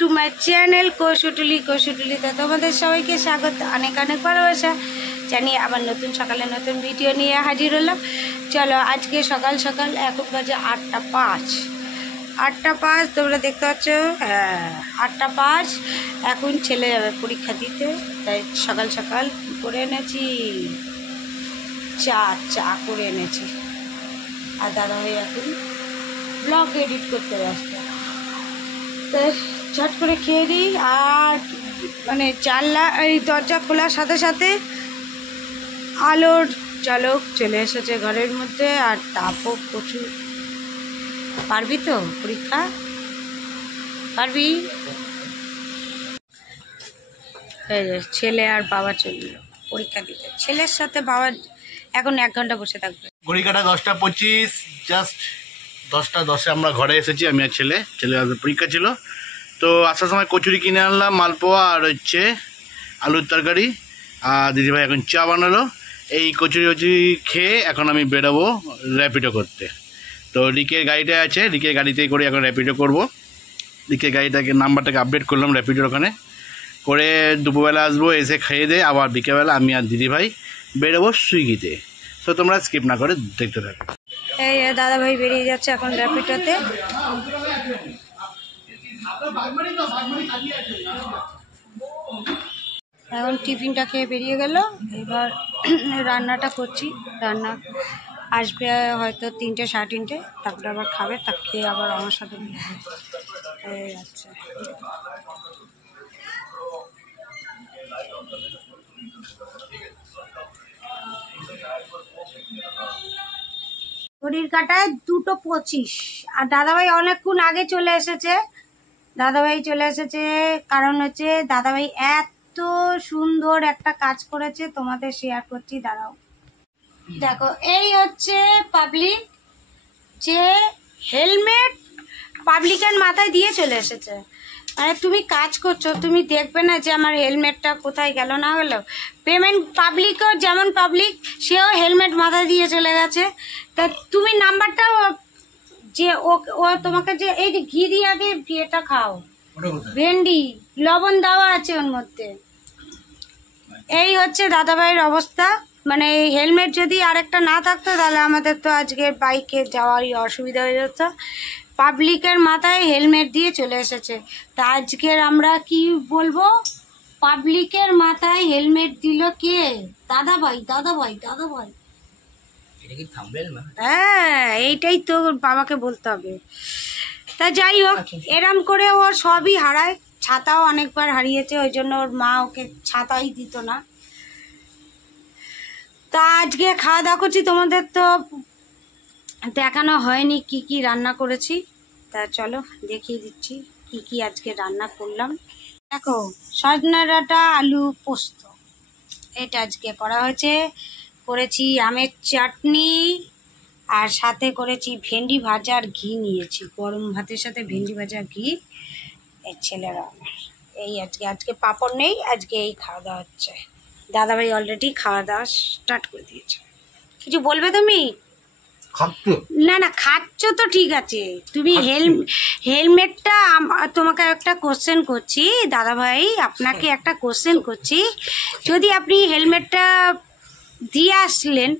To my channel কৌশুটুলিতে তোমাদের সবাইকে স্বাগত, অনেক অনেক ভালোবাসা জানিয়ে আবার নতুন সকালে নতুন ভিডিও নিয়ে হাজির হলাম। চলো আজকে সকাল সকাল এখন বাজে 8টা 5 তোমরা দেখতে পাচ্ছ। হ্যাঁ 8টা 5 এখন ছেলে যাবে পরীক্ষা দিতে, তাই সকাল সকাল করে এনেছি চা করে এনেছি। আর দাদাভাই এখন ব্লগ এডিট করতে ব্যস্ত, তো চট করে খেয়ে দিই। আর মানে জানলা এই দরজা খোলার সাথে সাথে আলোর ঝলক চলে এসেছে ঘরের মধ্যে, আর তাপও প্রচুর। পারবি তো পরীক্ষা? পারবি? ছেলে আর বাবা চলল পরীক্ষা দিতে। ছেলের সাথে বাবা এখন 1 ঘন্টা বসে থাকবে। ঘড়ি কাটা 10টা 25, জাস্ট 10টা 10-এ আমরা ঘরে এসেছি, আমি আর ছেলে পরীক্ষা ছিল। তো আসার সময় কচুরি কিনে আনলাম, মালপোয়া আর হচ্ছে আলুর তরকারি। আর দিদিভাই এখন চা বানালো। এই কচুরি খেয়ে এখন আমি বেরোবো র্যাপিডো করতে। তো রিকের গাড়িটা আছে, রিকের গাড়িতেই করে এখন র্যাপিডো করবো। রিকের গাড়িটাকে নাম্বারটাকে আপডেট করলাম র্যাপিডোর ওখানে করে, দুপুরবেলা আসবো, এসে খেয়ে দিয়ে আবার বিকেলবেলা আমি আর দিদিভাই বেরোবো সুইগিতে। তো তোমরা স্কিপ না করে দেখতে থাকো। এই দাদাভাই বেরিয়ে যাচ্ছে এখন র্যাপিডোতে। এখন টিফিনটা খেয়ে বেরিয়ে গেল। এবার রান্নাটা করছি। রান্না আসবে হয়তো 3টে 3:30, তারপরে আবার খাবে, তা খেয়ে আবার আমার সাথে এই আচ্ছা। ঘড়ির কাটায় 2:25। আর দাদাভাই অনেকক্ষণ আগে চলে এসেছে। কারণ হচ্ছে দাদাভাই এত সুন্দর একটা কাজ করেছে, তোমাদের শেয়ার করছি, দাঁড়াও। দেখো এই হচ্ছে পাবলিক, যে হেলমেট পাবলিকের মাথায় দিয়ে চলে এসেছে। মানে তুমি কাজ করছো, তুমি দেখবে না যে আমার হেলমেটটা কোথায় গেল না গেল। পেমেন্ট পাবলিকও যেমন পাবলিক, সেও হেলমেট মাথায় দিয়ে চলে গেছে। তা তুমি নাম্বারটা যে ও তোমাকে যে এই যে ঘি দিয়ে আগে এটা খাও, ভেন্ডি লবণ দেওয়া আছে ওর মধ্যে। এই হচ্ছে দাদাভাইয়ের অবস্থা। মানে হেলমেট যদি আরেকটা না থাকতো তাহলে আমাদের তো আজকে বাইকে যাওয়ারই অসুবিধা হয়ে যেত। পাবলিকের মাথায় হেলমেট দিয়ে চলে এসেছে। তা আজকের আমরা কি বলবো, পাবলিকের মাথায় হেলমেট দিল কে? দাদাভাই। হ্যাঁ এইটাই তো বাবাকে বলতে হবে। তা যাই হোক, এরম করে ও সবই হারায়। ছাতাও অনেকবার হারিয়েছে, ওই জন্য ওর মা ওকে ছাতাই দিত না। তা আজকে খাওয়া দাওয়া করছি, তোমাদের তো দেখানো হয়নি কি কি রান্না করেছি। তা চলো দেখিয়ে দিচ্ছি কি কি আজকে রান্না করলাম। দেখো সজনে ডাঁটা আলু পোস্ত, এটা আজকে করা হয়েছে। করেছি আমের চাটনি, আর সাথে করেছি ভেন্ডি ভাজা আর ঘি নিয়েছি। গরম ভাতের সাথে ভেন্ডি ভাজা ঘি। এই ছেলেরা আমার এই আজকে পাঁপড় নেই, আজকে এই খাওয়া দাওয়া হচ্ছে। দাদাভাই অলরেডি খাওয়া দাওয়া স্টার্ট করে দিয়েছে। কিছু বলবে তুমি? না খাচ্ছ তো ঠিক আছে। তুমি হেলমেটটা তোমাকে একটা কোশ্চেন করছি দাদাভাই, আপনাকে একটা কোশ্চেন করছি। যদি আপনি হেলমেটটা দিয়ে আসলেন,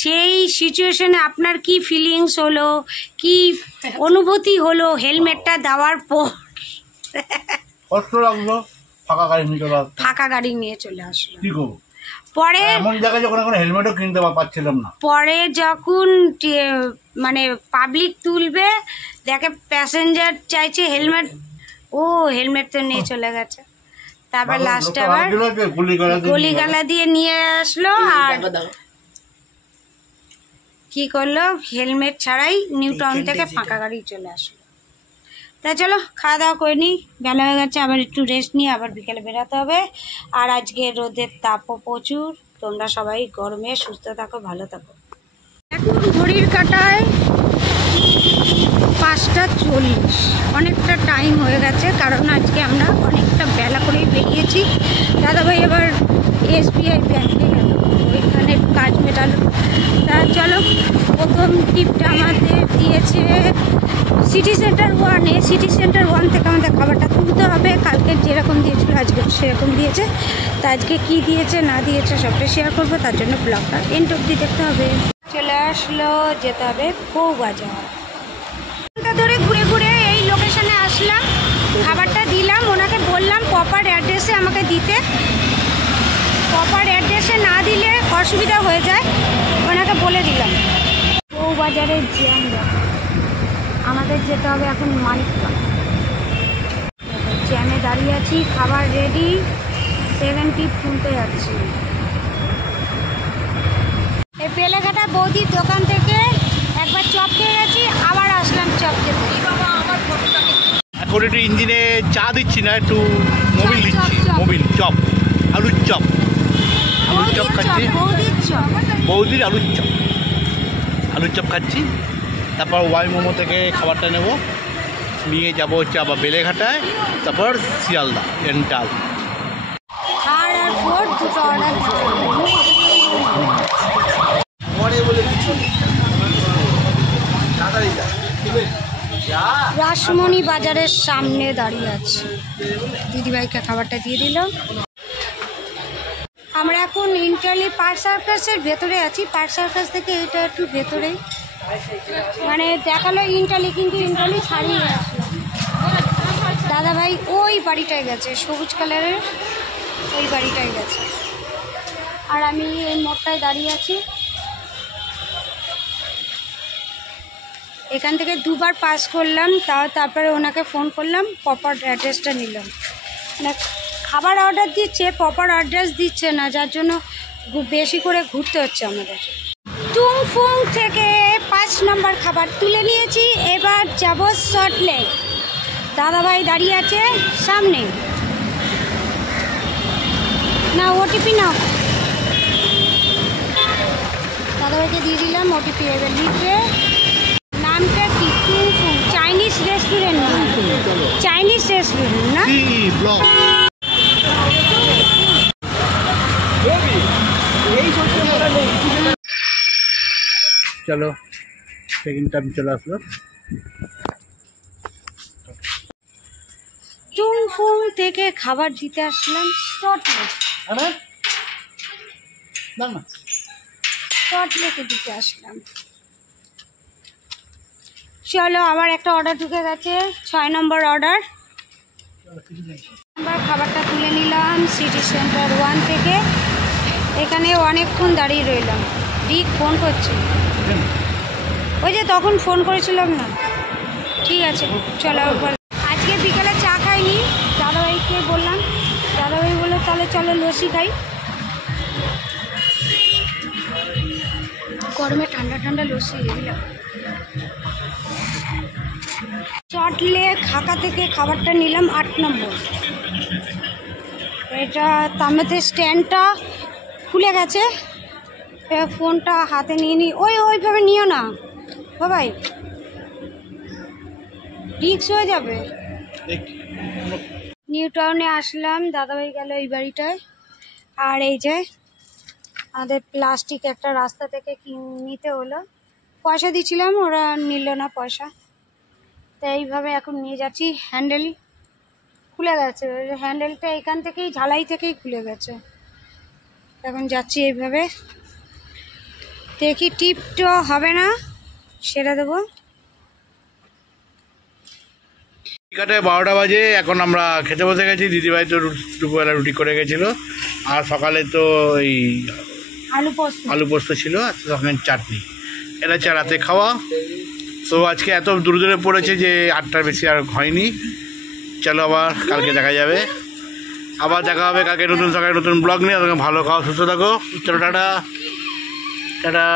সেই সিচুয়েশনে আপনার কি ফিলিংস হলো, কি অনুভূতি হলো হেলমেটটা দেওয়ার পর? কষ্ট লাগলো, ফাঁকা গাড়ি নিয়ে চলে আসলো। পরে এমন জায়গায় যখন এখন হেলমেটও কিনতে পারছিলাম না, পরে যখন মানে পাবলিক তুলবে, দেখে প্যাসেঞ্জার চাইছে হেলমেট, ও হেলমেট তো নিয়ে চলে গেছে। তারপর লাস্টে আবার গলিগালা দিয়ে নিয়ে আসলো, আর কি করলো, হেলমেট ছাড়াই নিউ টাউন থেকে ফাঁকা গাড়ি চলে আসলো। তা চলো খাওয়া দাওয়া করে নিই, বেলা হয়ে গেছে, আবার একটু রেস্ট নিয়ে আবার বিকেলে বেরোতে হবে। আর আজকে রোদের তাপও প্রচুর। তোমরা সবাই গরমে সুস্থ থাকো, ভালো থাকো। এখন ঘড়ির কাটায় 5:40, অনেকটা টাইম হয়ে গেছে, কারণ আজকে আমরা অনেকটা বেলা করেই বেরিয়েছি। দাদাভাই এবার SBI ব্যাংকে গেল, ওইখানে কাজ মেটালো। তা চলো, ও তো প্রথম টিপটা আমাদের দিয়েছে সিটি সেন্টার 1-এ। সিটি সেন্টার 1 থেকে আমাদের খাবারটা তুলতে হবে। কালকে যেরকম দিয়েছিল আজকে সেরকম দিয়েছে। তা আজকে কী দিয়েছে না দিয়েছে সবটা শেয়ার করবো, তার জন্য ব্লগটা এন্ড অবধি দেখতে হবে। চলে আসলো, যেতে হবে বউবাজার। ধরে ঘুরে ঘুরে এই লোকেশনে আসলাম, খাবারটা দিলাম, ওনাকে বললাম প্রপার অ্যাড্রেসে আমাকে দিতে। প্রপার অ্যাড্রেসে না দিলে অসুবিধা হয়ে যায়, ওনাকে বলে দিলাম। বউবাজারের জ্যাম দেখো, আমাদের যেতে হবে এখন মানিকতলা। জ্যামে দাঁড়িয়ে আছি, খাবার রেডি, 7 টিপ শুনতে যাচ্ছি। এই বেলেঘাটা বৌদির দোকান থেকে একবার চপ খেয়ে গেছি, আবার আসলাম চপ খেতে। এখন একটু ইঞ্জিনে চা দিচ্ছি না, একটু মোবিল দিচ্ছি। মোবিল চপ, আলুর চপ, আলুর চপ খাচ্ছি। বৌদির আলুর চপ, আলুর চপ খাচ্ছি। তারপর ওয়াই মোমো থেকে খাবারটা নেব, নিয়ে যাবো হচ্ছে আবার বেলেঘাটায়, তারপর শিয়ালদা এন্টাল। আর 4 দুটো অর্ডার রাসমণি বাজারের সামনে দাঁড়িয়ে আছি, দিদিভাইকে খাবারটা দিয়ে দিল। আমরা এখন ইন্টারলি পার্ক সার্কাসের ভেতরে আছি। পার্ক সার্কাস থেকে এটা একটু ভেতরেই, মানে দেখালো ইন্টারলি, কিন্তু ইন্টারলি ছাড়িয়ে আসলাম। দাদাভাই ওই বাড়িটায় গেছে, সবুজ কালারের ওই বাড়িটায় গেছে, আর আমি এই মোড়টায় দাঁড়িয়ে আছি। এখান থেকে দুবার পাস করলাম, তারপরে ওনাকে ফোন করলাম, প্রপার অ্যাড্রেসটা নিলাম। মানে খাবার অর্ডার দিচ্ছে, প্রপার অ্যাড্রেস দিচ্ছে না, যার জন্য বেশি করে ঘুরতে হচ্ছে আমাদের। টুংফুং থেকে 5 নম্বর খাবার তুলে নিয়েছি, এবার যাব সল্টলেক। দাদাভাই দাঁড়িয়ে আছে সামনে। না ওটিপি নাও, দাদাভাইকে দিয়ে দিলাম ওটিপি, এবার লিখবে। নামটা কি? টুংফুং চাইনিজ রেস্টুরেন্ট, চাইনিজ রেস্টুরেন্ট না? চলো, সেকেন্ড টাইম চলে আসলো। টুংফুং থেকে খাবার দিতে আসলাম সল্টলেক। সল্টলেকে দিতে আসলাম। চলো, আমার একটা অর্ডার ঢুকে গেছে, 6 নম্বর অর্ডার। খাবারটা তুলে নিলাম সিটি সেন্টার 1 থেকে। এখানে অনেকক্ষণ দাঁড়িয়ে রইলাম। রিক ফোন করছে, ওই যে তখন ফোন করেছিলাম না। ঠিক আছে চলো। আজকে বিকালে চা খাইনি, দাদাভাইকে বললাম, দাদাভাই বললো তাহলে চলো লস্যি খাই। গরমে ঠান্ডা ঠান্ডা লস্যি দিলাম। সল্টলেক হাকা থেকে খাবারটা নিলাম 8 নম্বর। এটা তার স্ট্যান্ডটা খুলে গেছে, ফোনটা হাতে নিয়ে নিই। ওইভাবে নিও না বাবাই, রিক্স হয়ে যাবে। নিউ টাউনে আসলাম, দাদাভাই গেল এই বাড়িটায়। আর এই যে আমাদের প্লাস্টিক একটা রাস্তা থেকে নিতে হলো, পয়সা দিয়েছিলাম, ওরা নিল না পয়সা, তাই এইভাবে এখন নিয়ে যাচ্ছি। হ্যান্ডেল খুলে গেছে, হ্যান্ডেলটা এখান থেকেই ঝালাই থেকেই খুলে গেছে। এখন যাচ্ছি এইভাবে, দেখি টিপটা হবে না সেটা দেবো। 12টা বাজে, এখন আমরা খেতে বসে গেছি। দিদিভাই তো দুপুরবেলা রুটি করে গেছিলো, আর সকালে তো এই আলু পোস্ত ছিল, আর সঙ্গে চাটনি। এটা হচ্ছে রাতে খাওয়া। তো আজকে এত দূরে দূরে পড়েছে যে 8টার বেশি আর হয়নি। চলো আবার কালকে দেখা যাবে, আবার দেখা হবে কালকে নতুন সকালে নতুন ব্লগ নিয়ে। ভালো খাও, সুস্থ থাকো। চলো টাটা টাটা।